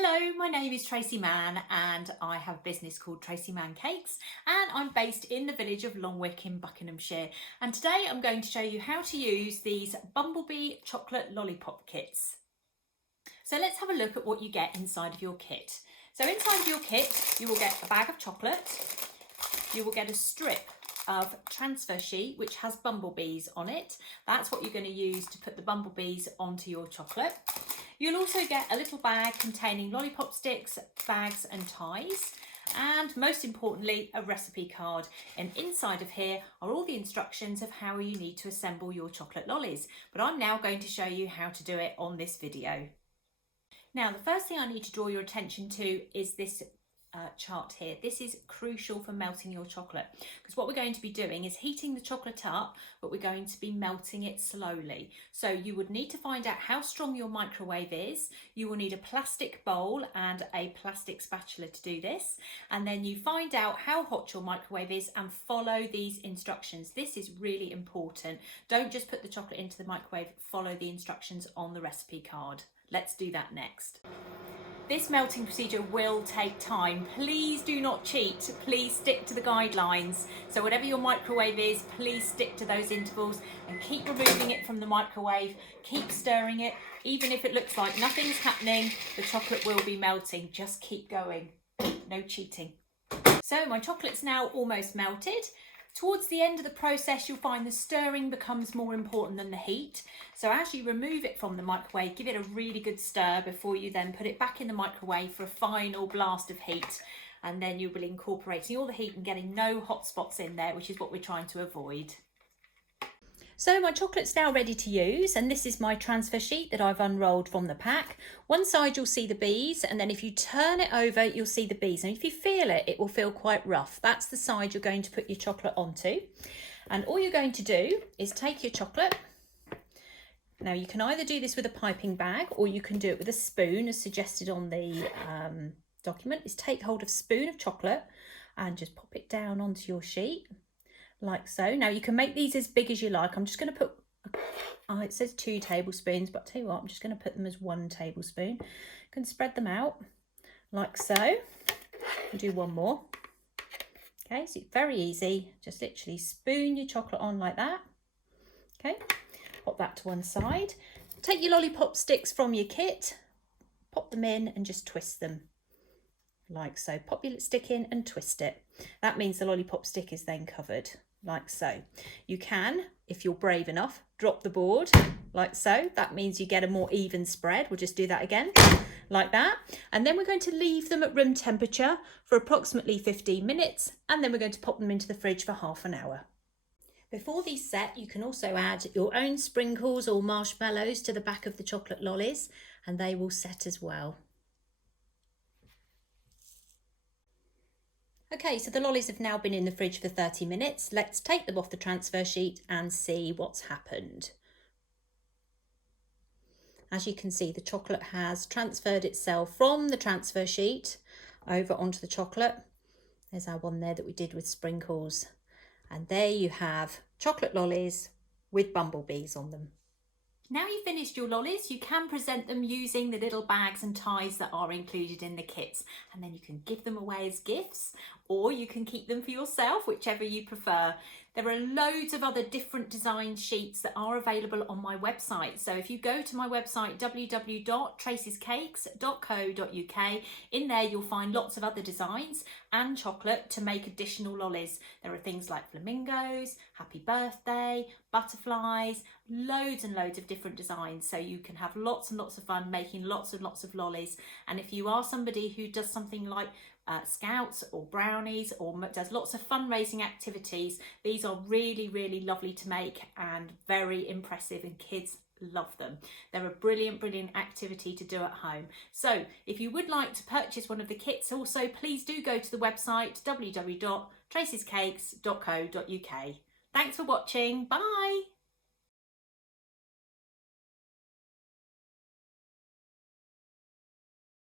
Hello, my name is Tracey Mann and I have a business called Tracey Mann Cakes and I'm based in the village of Longwick in Buckinghamshire, and today I'm going to show you how to use these Bumblebee chocolate lollipop kits. So let's have a look at what you get inside of your kit. So inside of your kit you will get a bag of chocolate, you will get a strip of transfer sheet which has bumblebees on it. That's what you're going to use to put the bumblebees onto your chocolate. You'll also get a little bag containing lollipop sticks, bags and ties, and most importantly a recipe card, and inside of here are all the instructions of how you need to assemble your chocolate lollies, but I'm now going to show you how to do it on this video. Now the first thing I need to draw your attention to is this chart here. This is crucial for melting your chocolate, because what we're going to be doing is heating the chocolate up, but we're going to be melting it slowly. So you would need to find out how strong your microwave is. You will need a plastic bowl and a plastic spatula to do this, and then you find out how hot your microwave is and follow these instructions. This is really important. Don't just put the chocolate into the microwave, follow the instructions on the recipe card. Let's do that next. This melting procedure will take time. Please do not cheat. Please stick to the guidelines. So whatever your microwave is, please stick to those intervals and keep removing it from the microwave. Keep stirring it. Even if it looks like nothing's happening, the chocolate will be melting. Just keep going. No cheating. So my chocolate's now almost melted. Towards the end of the process, you'll find the stirring becomes more important than the heat. So as you remove it from the microwave, give it a really good stir before you then put it back in the microwave for a final blast of heat. And then you'll be incorporating all the heat and getting no hot spots in there, which is what we're trying to avoid. So my chocolate's now ready to use, and this is my transfer sheet that I've unrolled from the pack. One side you'll see the bees, and then if you turn it over you'll see the bees, and if you feel it, it will feel quite rough. That's the side you're going to put your chocolate onto. And all you're going to do is take your chocolate. Now you can either do this with a piping bag or you can do it with a spoon, as suggested on the document. Is take hold of a spoon of chocolate and just pop it down onto your sheet. Like so. Now you can make these as big as you like. I'm just going to put, it says 2 tablespoons, but I'll tell you what, I'm just going to put them as 1 tablespoon. You can spread them out like so. And do one more. Okay, so it's very easy. Just literally spoon your chocolate on like that. Okay, pop that to one side. Take your lollipop sticks from your kit, pop them in and just twist them. Like so. Pop your stick in and twist it. That means the lollipop stick is then covered, like so. You can, if you're brave enough, drop the board, like so. That means you get a more even spread. We'll just do that again, like that. And then we're going to leave them at room temperature for approximately 15 minutes, and then we're going to pop them into the fridge for half an hour. Before these set, you can also add your own sprinkles or marshmallows to the back of the chocolate lollies, and they will set as well. Okay, so the lollies have now been in the fridge for 30 minutes. Let's take them off the transfer sheet and see what's happened. As you can see, the chocolate has transferred itself from the transfer sheet over onto the chocolate. There's our one there that we did with sprinkles. And there you have chocolate lollies with bumblebees on them. Now you've finished your lollies, you can present them using the little bags and ties that are included in the kits, and then you can give them away as gifts, or you can keep them for yourself, whichever you prefer. There are loads of other different design sheets that are available on my website. So if you go to my website, www.traceyscakes.co.uk, in there you'll find lots of other designs and chocolate to make additional lollies. There are things like flamingos, happy birthday, butterflies, loads and loads of different designs. So you can have lots and lots of fun making lots and lots of lollies. And if you are somebody who does something like scouts or brownies or does lots of fundraising activities, these are really, really lovely to make and very impressive, and kids love them. They're a brilliant, brilliant activity to do at home. So if you would like to purchase one of the kits, also please do go to the website www.traceyscakes.co.uk. Thanks for watching. Bye.